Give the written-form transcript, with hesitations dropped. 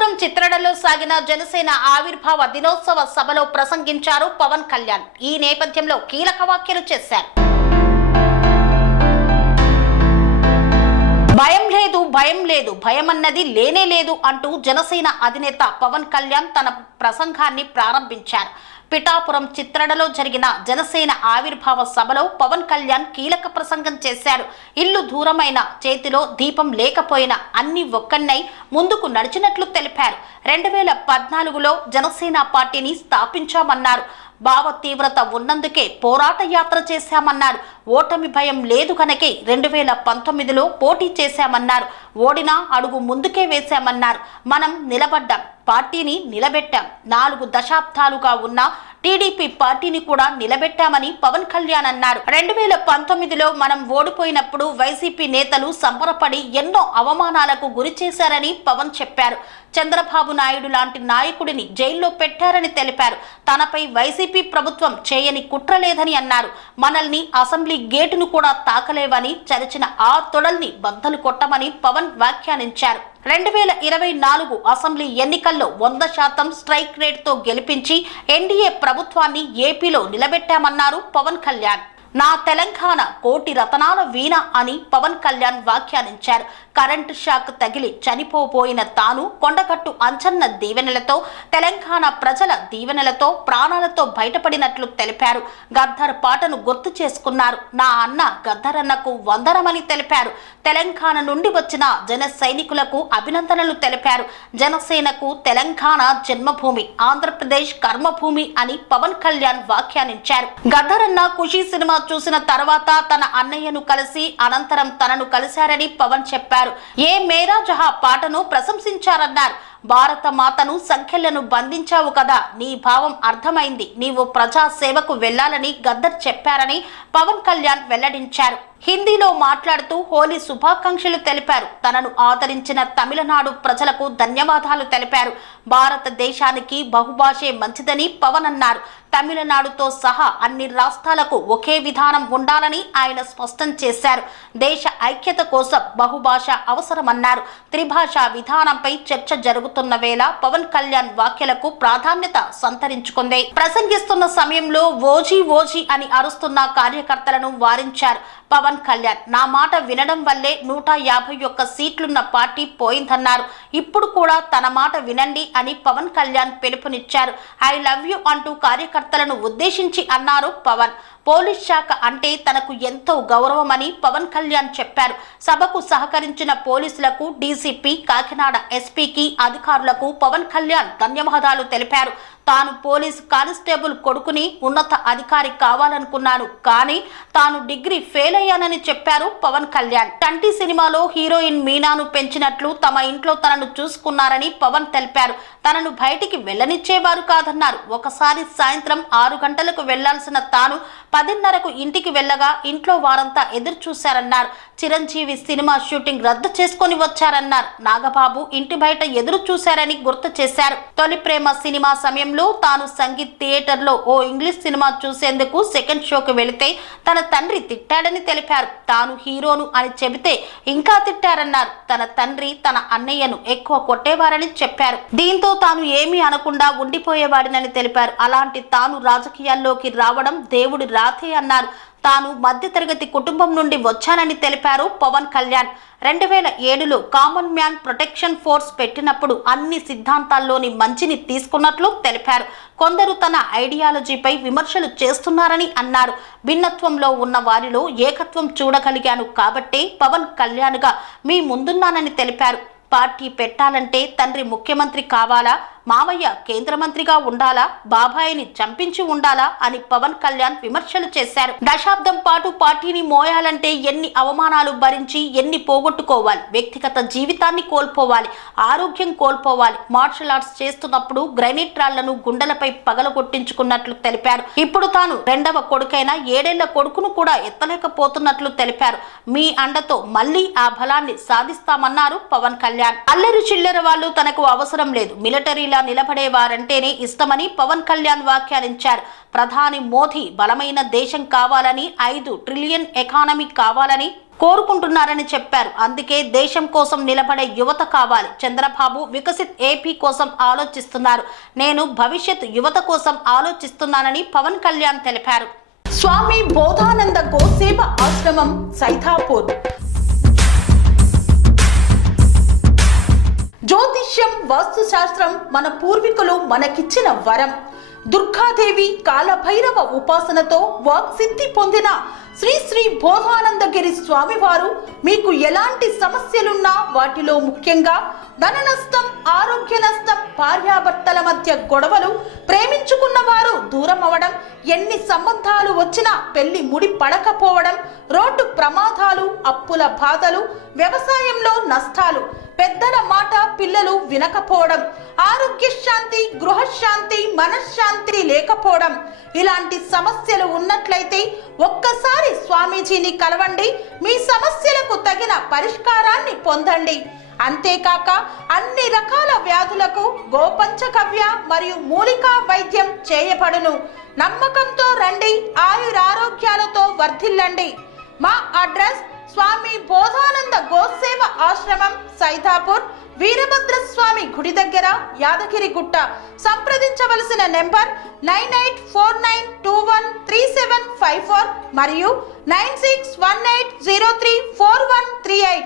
పిఠాపురం చిత్రడలో సాగిన జనసేన ఆవిర్భావ దినోత్సవ సభలో ప్రసంగించారు పవన్ కళ్యాణ్. ఈ నేపథ్యంలో కీలక వ్యాఖ్యలు చేశారు. భయం లేదు భయమన్నది లేనే లేదు అంటూ జనసేన అధినేత పవన్ కళ్యాణ్ తన ప్రసంగాన్ని ప్రారంభించారు. పిఠాపురం చిత్రడలో జరిగిన జనసేన ఆవిర్భావ సభలో పవన్ కళ్యాణ్ కీలక ప్రసంగం చేశారు. ఇల్లు దూరమైన చేతిలో దీపం లేకపోయినా అన్ని ఒక్కన్నై ముందుకు నడిచినట్లు తెలిపారు. 2014లో జనసేన పార్టీని స్థాపించామన్నారు. భావ తీవ్రత ఉన్నందుకే పోరాట యాత్ర చేశామన్నారు. ఓటమి భయం లేదు కనుకే 2019లో పోటీ చేశామన్నారు. ఓడినా అడుగు ముందుకే వేశామన్నారు. మనం నిలబడ్డాం, పార్టీని నిలబెట్టాం. 4 దశాబ్దాలుగా ఉన్న టీడీపీ పార్టీని కూడా నిలబెట్టామని పవన్ కళ్యాణ్ అన్నారు. 2019లో మనం ఓడిపోయినప్పుడు వైసీపీ నేతలు సంబరపడి ఎన్నో అవమానాలకు గురి చేశారని పవన్ చెప్పారు. చంద్రబాబు నాయుడు లాంటి నాయకుడిని జైల్లో పెట్టారని తెలిపారు. తనపై వైసీపీ ప్రభుత్వం చేయని కుట్ర లేదని అన్నారు. మనల్ని అసెంబ్లీ గేటును కూడా తాకలేవని చరిచిన ఆ తొడల్ని బద్దలు కొట్టమని పవన్ వ్యాఖ్యానించారు. 2024 అసెంబ్లీ ఎన్నికల్లో 100% స్ట్రైక్ రేట్తో గెలిపించి ఎన్డీఏ ప్రభుత్వాన్ని ఏపీలో నిలబెట్టామన్నారు పవన్ కళ్యాణ్. నా తెలంగాణ కోటి రతనాల వీణ అని పవన్ కళ్యాణ్ వ్యాఖ్యానించారు. కరెంటు షాక్ తగిలి చనిపోబోయిన తాను కొండగట్టు అంచన్న దీవెనలతో, తెలంగాణ ప్రజల దీవెనలతో ప్రాణాలతో బయటపడినట్లు తెలిపారు. గద్దర్ పాటను గుర్తు చేసుకున్నారు. నా అన్న గద్దరన్నకు వందనమని తెలిపారు. తెలంగాణ నుండి వచ్చిన జన సైనికులకు అభినందనలు తెలిపారు. జనసేనకు తెలంగాణ జన్మభూమి, ఆంధ్రప్రదేశ్ కర్మభూమి అని పవన్ కళ్యాణ్ వ్యాఖ్యానించారు. గద్దరన్న ఖుషీ సినిమా చూసిన తర్వాత తన అన్నయ్యను కలిసి అనంతరం తనను కలిశారని పవన్ చెప్పారు. ఏ మేరా జహా పాటను ప్రశంసించారన్నారు. భారత మాతను సంఖ్యలను బంధించావు కదా, నీ భావం అర్థమైంది. నీవు ప్రజా సేవకు వెళ్లాలని గద్దర్ చెప్పారని పవన్ కళ్యాణ్ వెల్లడించారు. హిందీలో మాట్లాడుతూ హోలీ శుభాకాంక్షలు తెలిపారు. తనను ఆదరించిన తమిళనాడు ప్రజలకు ధన్యవాదాలు తెలిపారు. భారతదేశానికి బహుభాషే మంచిదని పవన్ అన్నారు. తమిళనాడుతో సహా అన్ని రాష్ట్రాలకు ఒకే విధానం ఉండాలని ఆయన స్పష్టం చేశారు. దేశ ఐక్యత కోసం బహుభాష అవసరమన్నారు. త్రిభాషా విధానంపై చర్చ జరుగుతున్న వేళ పవన్ కళ్యాణ్ వ్యాఖ్యలకు ప్రాధాన్యత సంతరించుకుంది. ప్రసంగిస్తున్న సమయంలో ఓజీ ఓజీ అని అరుస్తున్న కార్యకర్తలను వారించారు పవన్ కళ్యాణ్. నా మాట వినడం వల్లే 151 సీట్లున్న పార్టీ పోయిందన్నారు. ఇప్పుడు కూడా తన మాట వినండి అని పవన్ కళ్యాణ్ పిలుపునిచ్చారు. ఐ లవ్ యూ అంటూ కార్యకర్తలను ఉద్దేశించి అన్నారు పవన్. పోలీస్ శాఖ అంటే తనకు ఎంతో గౌరవమని పవన్ కళ్యాణ్ చెప్పారు. సభకు సహకరించిన పోలీసులకు, డీసీపీ, కాకినాడ ఎస్పీకి, అధికారులకు పవన్ కళ్యాణ్ ధన్యవాదాలు తెలిపారు. తాను పోలీసు కానిస్టేబుల్ కొడుకుని ఉన్నత అధికారి కావాలనుకున్నాను, కానీ తాను డిగ్రీ ఫెయిల్ అయ్యానని చెప్పారు పవన్ కళ్యాణ్. టంటి సినిమాలో హీరోయిన్ మీనాను పెంచినట్లు తమ ఇంట్లో తనను చూసుకున్నారని పవన్ తెలిపారు. తనను బయటికి వెళ్లనిచ్చేవారు కాదన్నారు. ఒకసారి సాయంత్రం 6 గంటలకు వెళ్లాల్సిన తాను 10:30కు ఇంటికి వెళ్ళగా ఇంట్లో వారంతా ఎదురు చూశారన్నారు. చిరంజీవి సినిమా షూటింగ్ రద్దు చేసుకుని వచ్చారన్నారు. నాగబాబు ఇంటి బయట ఎదురు చూశారని గుర్తు చేశారు. తొలి ప్రేమ సినిమా సమయంలో తాను సంగీత్ థియేటర్లో ఓ ఇంగ్లీష్ సినిమా చూసేందుకు సెకండ్ షోకి వెళితే తన తండ్రి తిట్టాడని తెలిపారు. తాను హీరోను అని చెబితే ఇంకా తిట్టారన్నారు. తన తండ్రి తన అన్నయ్యను ఎక్కువ కొట్టేవారని చెప్పారు. దీంతో తాను ఏమీ అనకుండా ఉండిపోయేవాడినని తెలిపారు. అలాంటి తాను రాజకీయాల్లోకి రావడం దేవుడి రాతే అన్నారు. తాను మధ్యతరగతి కుటుంబం నుండి వచ్చానని తెలిపారు పవన్ కళ్యాణ్. 2007లో కామన్ మ్యాన్ ప్రొటెక్షన్ ఫోర్స్ పెట్టినప్పుడు అన్ని సిద్ధాంతాల్లోని మంచిని తీసుకున్నట్లు తెలిపారు. కొందరు తన ఐడియాలజీపై విమర్శలు చేస్తున్నారని అన్నారు. భిన్నత్వంలో ఉన్న వారిలో ఏకత్వం చూడగలిగాను కాబట్టే పవన్ కళ్యాణ్గా మీ ముందున్నానని తెలిపారు. పార్టీ పెట్టాలంటే తండ్రి ముఖ్యమంత్రి కావాలా, మామయ్య కేంద్ర మంత్రిగా ఉండాలా, బాబాయిని చంపించి ఉండాలా అని పవన్ కళ్యాణ్ విమర్శలు చేశారు. దశాబ్దం పాటు పార్టీని మోయాలంటే ఎన్ని అవమానాలు భరించి ఎన్ని పోగొట్టుకోవాలి, వ్యక్తిగత జీవితాన్ని కోల్పోవాలి, ఆరోగ్యం కోల్పోవాలి. మార్షల్ ఆర్ట్స్ చేస్తున్నప్పుడు గ్రైనేట్ రాళ్లను గుండెలపై పగలగొట్టించుకున్నట్లు తెలిపారు. ఇప్పుడు తాను 2వ కొడుకైన 7 ఏళ్ల కొడుకును కూడా ఎత్తలేకపోతున్నట్లు తెలిపారు. మీ అండతో మళ్లీ ఆ బలాన్ని సాధిస్తామన్నారు పవన్ కళ్యాణ్. అల్లరి చిల్లర వాళ్ళు తనకు అవసరం లేదు, మిలిటరీలా నిలబడేవారంటేనే ఇష్టమని పవన్ కళ్యాణ్ వ్యాఖ్యానించారు. ప్రధాని మోదీ బలమైన దేశం కావాలని, 5 ట్రిలియన్ ఎకానమీ కావాలని, కోరుకుంటున్నారని చెప్పారు. అందుకే దేశం కోసం నిలబడే యువత కావాలి. చంద్రబాబు వికసిత్ ఏపీ కోసం ఆలోచిస్తున్నారు. నేను భవిష్యత్ యువత కోసం ఆలోచిస్తున్నానని పవన్ కళ్యాణ్ తెలిపారు. స్వామి బోధానంద గోసేవ ఆశ్రమం సైథాపూర్. జ్యోతిష్యం, వాస్తుశాస్త్రం మన పూర్వీకులు మనకిచ్చిన వరం. దుర్గాదేవి, కాలభైరవ ఉపాసనతో వాక్సిద్ధి పొందిన శ్రీ శ్రీ బోధానందగిరి స్వామివారు మీకు ఎలాంటి సమస్యలున్నా, వాటిలో ముఖ్యంగా ధన నష్టం, ఆరోగ్య నష్టం, భార్యాభర్తల మధ్య గొడవలు, ప్రేమించుకున్న వారు దూరం అవడం, ఎన్ని సంబంధాలు వచ్చినా పెళ్లి ముడి పడకపోవడం, రోడ్డు ప్రమాదాలు, అప్పుల బాధలు, వ్యవసాయంలో నష్టాలు, పెద్దల మాట పిల్లలు వినకపోవడం, ఆరోగ్య శాంతి, గృహశాంతి, మనశ్శాంతి లేకపోవడం, ఇలాంటి సమస్యలు ఉన్నట్లయితే ఒక్కసారి స్వామీజీని కలవండి. మీ సమస్యలకు తగిన పరిష్కారాన్ని పొందండి. అంతేకాక అన్ని రకాల వ్యాధులకు గోపంచగవ్య మరియు మూలికా వైద్యం చేయబడును. నమ్మకంతో రండి, ఆయురారోగ్యాలతో వర్ధిల్లండి. మా అడ్రస్ స్వామి బోధానంద గోసేవ ఆశ్రమం సైథాపూర్, వీరభద్రస్వామి గుడి దగ్గర, యాదగిరిగుట్ట. సంప్రదించవలసిన నెంబర్ 9849213754 మరియు 9618034138.